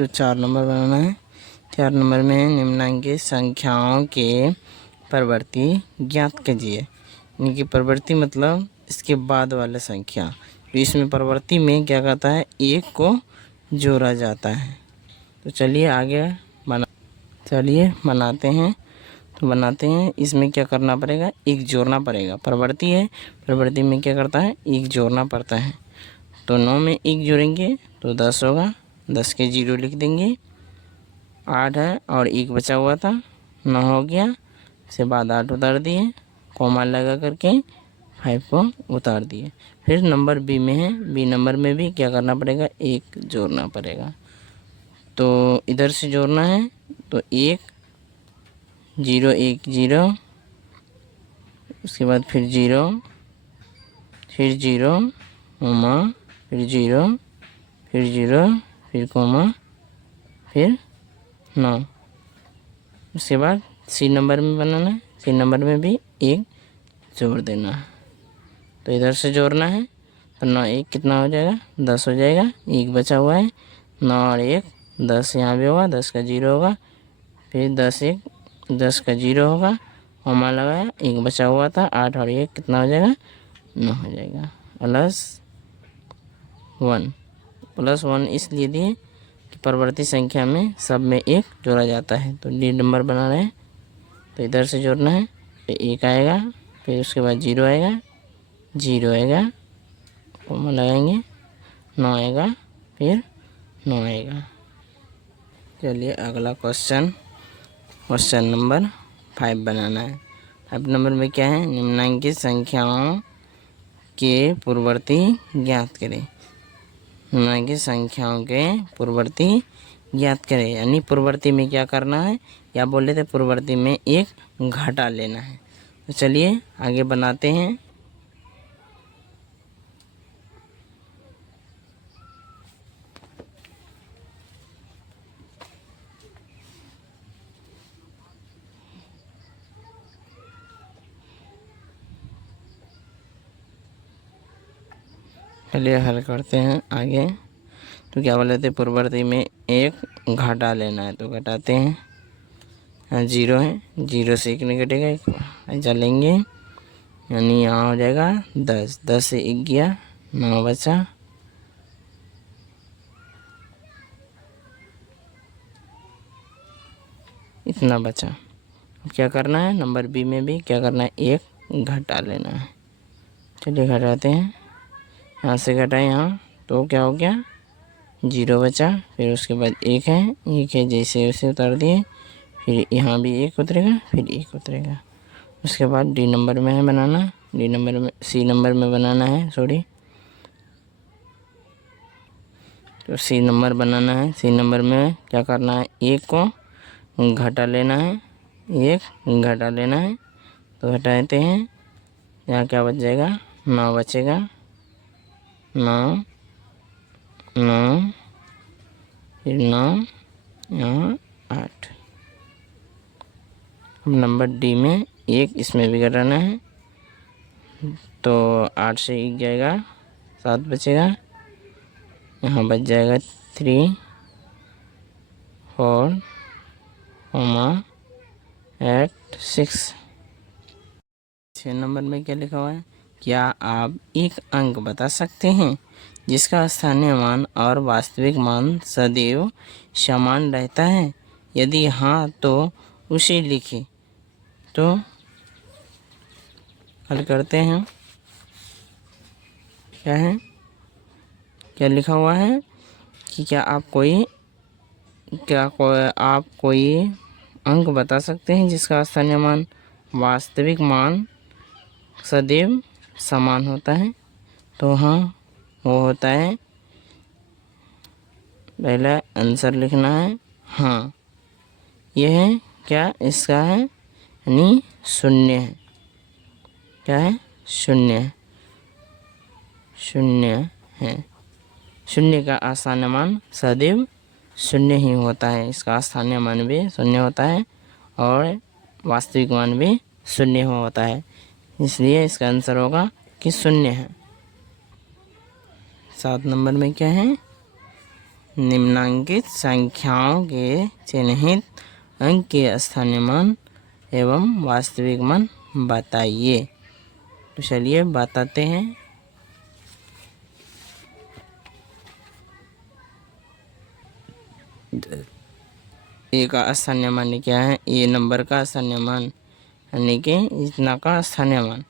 तो 4 नंबर बनाना है। 4 नंबर में निम्नांकित संख्याओं के परिवर्ती ज्ञात कीजिए। यानी कि परिवर्ती मतलब इसके बाद वाला संख्या। तो इसमें परिवर्ती में क्या कहता है, 1 को जोड़ा जाता है। तो चलिए आगे बनाते हैं। तो बनाते हैं, इसमें क्या करना पड़ेगा, 1 जोड़ना पड़ेगा। परिवर्ती है, परिवर्ती में क्या करता है, 1 जोड़ना पड़ता है। तो 9 में 1 जोड़ेंगे तो 10 होगा, 10 के 0 लिख देंगे। 8 है और 1 बचा हुआ था, 9 हो गया। उसके बाद 8 उतार दिए, कॉमा लगा करके 5 को उतार दिए। फिर नंबर बी में है, बी नंबर में भी क्या करना पड़ेगा, 1 जोड़ना पड़ेगा। तो इधर से जोड़ना है, तो 1 0 1 0, उसके बाद फिर 0, फिर 0 कोमा, फिर 0, फिर 0, फिर कोमा, फिर 9। उसके बाद सी नंबर में बनाना है, सी नंबर में भी 1 जोड़ देना है। तो इधर से जोड़ना है, तो 9 1 कितना हो जाएगा, 10 हो जाएगा। 1 बचा हुआ है, 9 और 1 10 यहाँ भी होगा, 10 का 0 होगा। फिर 10 1 10 का 0 होगा, कोमा लगाया, 1 बचा हुआ था। 8 और 1 कितना हो जाएगा, 9 हो जाएगा। प्लस 1 इसलिए दिए कि परिवर्ती संख्या में सब में 1 जोड़ा जाता है। तो डी नंबर बना रहे हैं, तो इधर से जोड़ना है, तो 1 आएगा, फिर उसके बाद 0 आएगा, 0 आएगा, कोमा लगाएंगे, 9 आएगा, फिर 9 आएगा। चलिए अगला क्वेश्चन नंबर 5 बनाना है। 5 नंबर में क्या है, निम्नांकित संख्याओं के पूर्ववर्ती ज्ञात करें। निम्नांकित संख्याओं के पूर्ववर्ती ज्ञात करें, यानी पूर्ववर्ती में क्या करना है, या बोले थे पूर्ववर्ती में 1 घटा लेना है। तो चलिए आगे बनाते हैं। चलिए हल करते हैं आगे। तो क्या बोले थे, पूर्ववर्ती में 1 घटा लेना है। तो घटाते हैं, 0 है, 0 से 1 नहीं घटेगा, 1 ऐसा लेंगे, यानी यहाँ हो जाएगा 10, 10 से 1 गया, 9 बचा। इतना बचा। अब क्या करना है, नंबर बी में भी क्या करना है, 1 घटा लेना है। चलिए घटाते हैं, यहाँ से घटाए यहाँ, तो क्या हो गया, 0 बचा। फिर उसके बाद 1 है, 1 है जैसे वैसे उतार दिए। फिर यहाँ भी 1 उतरेगा, फिर 1 उतरेगा। उसके बाद डी नंबर में है बनाना, डी नंबर में सी नंबर में बनाना है, सॉरी। तो सी नंबर बनाना है, सी नंबर में क्या करना है, 1 को घटा लेना है, 1 घटा लेना है। तो घटाते हैं, यहाँ क्या बच जाएगा, 9 बचेगा, 9 9, फिर 9, यहाँ 8। अब नंबर डी में 1 इसमें भी घटाना है, तो 8 से 1 जाएगा, 7 बचेगा। यहाँ बच जाएगा 3 4 8 6। 6 नंबर में क्या लिखा हुआ है, क्या आप एक अंक बता सकते हैं जिसका स्थानीय मान और वास्तविक मान सदैव समान रहता है? यदि हाँ तो उसे लिखें। तो हल करते हैं, क्या है, क्या लिखा हुआ है कि क्या आप कोई अंक बता सकते हैं जिसका स्थानीय मान वास्तविक मान सदैव समान होता है? तो हाँ, वो होता है, पहला आंसर लिखना है हाँ। यह है क्या, इसका है, यानी 0 है। क्या है, 0 है, 0 है। 0 का स्थानीय मान सदैव 0 ही होता है। इसका स्थानीय मान भी 0 होता है और वास्तविक मान भी 0 होता है, इसलिए इसका आंसर होगा कि 0 है। 7 नंबर में क्या है, निम्नांकित संख्याओं के चिन्हित अंक के स्थानीय मान एवं वास्तविक मान बताइए। तो चलिए बताते हैं। ए का स्थानीय मान क्या है? ए नंबर का स्थानीय मान यानी कि इतना का स्थानीय मान।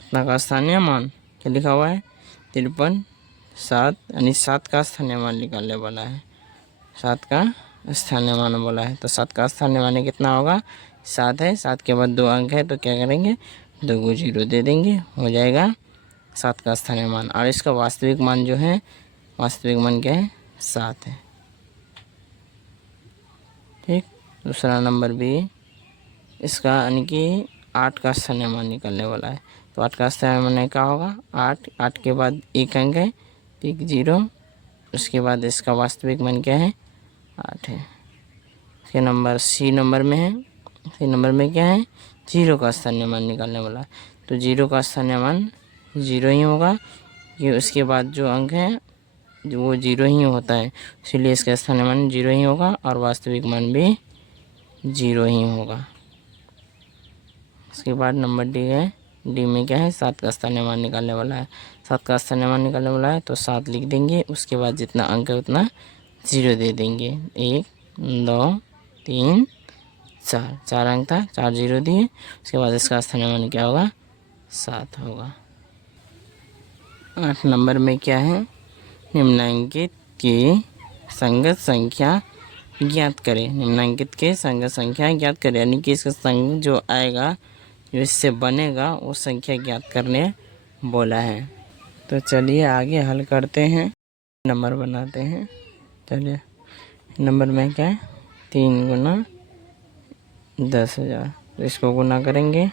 इतना का स्थानीय मान क्या लिखा हुआ है? 53 7 यानी 7 का स्थानीय मान निकालने वाला है। 7 का स्थानीय मान बोला है। तो 7 का स्थानीय मान कितना होगा? 7 है। 7 के बाद 2 अंक है तो क्या करेंगे? 2 को 0 दे देंगे, हो जाएगा 7 का स्थानीय मान। और इसका वास्तविक मान जो है, वास्तविक मान क्या है? 7 है। ठीक। दूसरा नंबर भी इसका यानी कि 8 का स्थानीय मान निकलने वाला है। तो 8 का स्थानीय मान क्या होगा? 8। 8 के बाद 1 अंक है, 1 0। उसके बाद इसका वास्तविक मान क्या है? 8 है। इसके नंबर सी नंबर में है। सी नंबर में क्या है? 0 का स्थानीय मान निकालने वाला है। तो 0 का स्थानीय मान 0 ही होगा, कि उसके बाद जो अंक है वो 0 ही होता है, इसलिए इसका स्थानीय मान 0 ही होगा और वास्तविक मान भी 0 ही होगा। उसके बाद नंबर डी है। डी में क्या है? 7 का स्थानीय मान निकालने वाला है। 7 का स्थानीय मान निकालने वाला है तो 7 लिख देंगे। उसके बाद जितना अंक है उतना 0 दे देंगे। 1 2 3 4, 4 अंक था, 4 0 दिए। उसके बाद इसका स्थानीय मान क्या होगा? 7 होगा। 8 नंबर में क्या है? निम्नांकित की संगत संख्या ज्ञात करें। निम्नांकित के संगत संख्या ज्ञात करें, यानी कि इसका संग जो आएगा, जो इससे बनेगा, वो संख्या ज्ञात करने बोला है। तो चलिए आगे हल करते हैं, नंबर बनाते हैं। चलिए नंबर में क्या है? 3 गुना 10,000। तो इसको गुना करेंगे।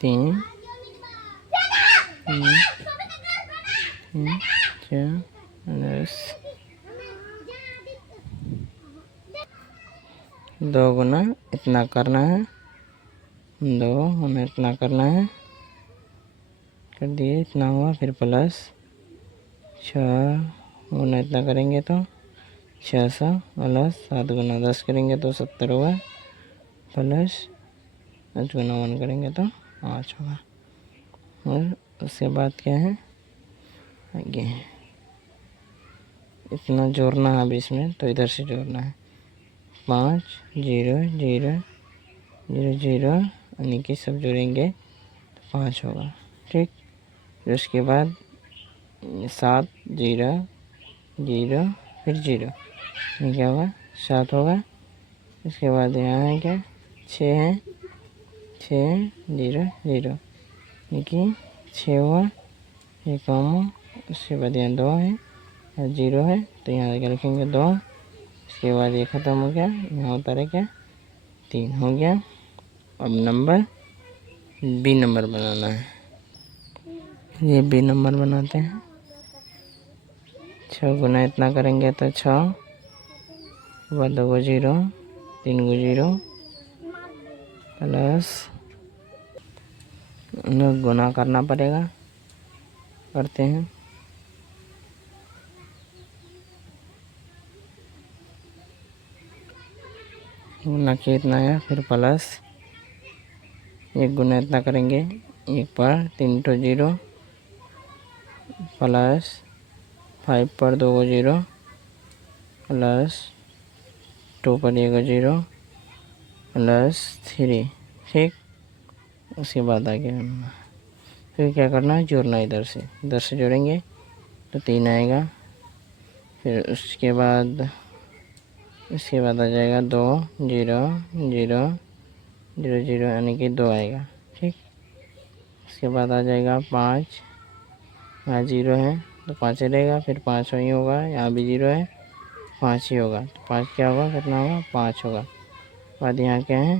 3 4 10। 2 गुना इतना करना है, 2 हमें इतना करना है, कर दिए, इतना हुआ। फिर प्लस 6 गुना इतना करेंगे तो 600, प्लस 7 गुना 10 करेंगे तो 70 होगा, प्लस 5 गुना 1 करेंगे तो 5 होगा। और उसके बाद क्या है? आगे इतना जोड़ना है अभी इसमें, तो इधर से जोड़ना है। 5 0 0 0 0 यानी कि सब जोड़ेंगे तो 5 होगा। ठीक। फिर उसके बाद 7 0 0 फिर 0, ये क्या होगा? 7 होगा। इसके बाद यहाँ है क्या? 6 है, 6 0 0 यानी कि 6 हुआ, ये कम हो। उसके बाद यहाँ 2 है, 0 है, तो यहाँ आगे रखेंगे 2। इसके बाद ये ख़त्म हो गया, यहाँ उतारे क्या? 3 हो गया। अब नंबर बी नंबर बनाना है। ये बी नंबर बनाते हैं। 6 गुना इतना करेंगे तो 6, बाद 2 को 0, 3 को 0, प्लस गुना करना पड़ेगा, करते हैं। गुना के इतना है, फिर प्लस 1 गुना इतना करेंगे, 1 पर 3 तो 0, प्लस 5 पर 2 को 0, प्लस 2 पर 1 को 0, प्लस 3। ठीक। उसके बाद आगे फिर क्या करना है? जोड़ना। इधर से जोड़ेंगे तो 3 आएगा। फिर उसके बाद आ जाएगा 2 0 0 0 0 यानी कि 2 आएगा। ठीक। उसके बाद आ जाएगा 5, यहाँ 0 है तो 5 रहेगा, फिर 5 वहीं होगा, यहाँ भी 0 है, 5 ही होगा। तो 5 क्या होगा? कितना होगा? 5 होगा। बाद यहाँ क्या है?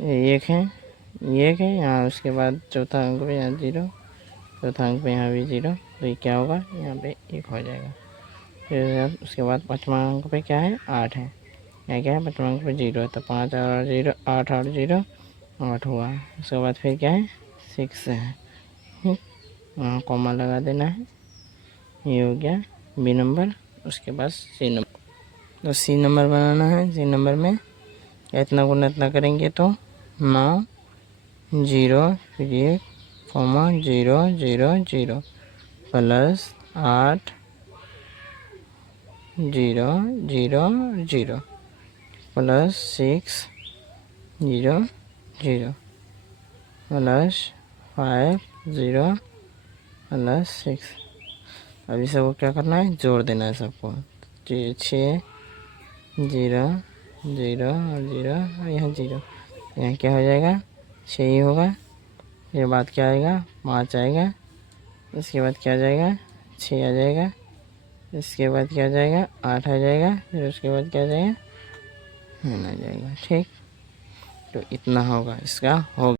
1 है, 1 है यहाँ। उसके बाद चौथा अंक पे यहाँ 0, चौथा अंक पे यहाँ भी 0, तो ये क्या होगा? यहाँ पे 1 हो जाएगा। फिर उसके बाद 5वां अंक पे क्या है? 8 है, यहाँ क्या है? 5वां अंक पे 0 है, तो 5 और 0 8 और 0 8 हुआ। उसके बाद फिर क्या है? 6 है, वहाँ कॉमा लगा देना है। ये हो गया बी नंबर। उसके बाद सी नंबर। तो सी नंबर बनाना है। सी नंबर में इतना गुना इतना करेंगे तो 9 0 फिर 1 0 0 0 प्लस 8 0 0 0 प्लस 6 0 0 प्लस 5 0 प्लस 6। अभी सबको क्या करना है, जोड़ देना है सबको। 6 0 0 और 0 और यहाँ 0, यहाँ क्या हो जाएगा 6 ही होगा। फिर बाद क्या आएगा 5 आएगा। इसके बाद क्या आ जाएगा 6 आ जाएगा। इसके बाद क्या आ जाएगा 8 आ जाएगा। फिर उसके बाद क्या आ जाएगा 9 आ जाएगा। ठीक, तो इतना होगा इसका हो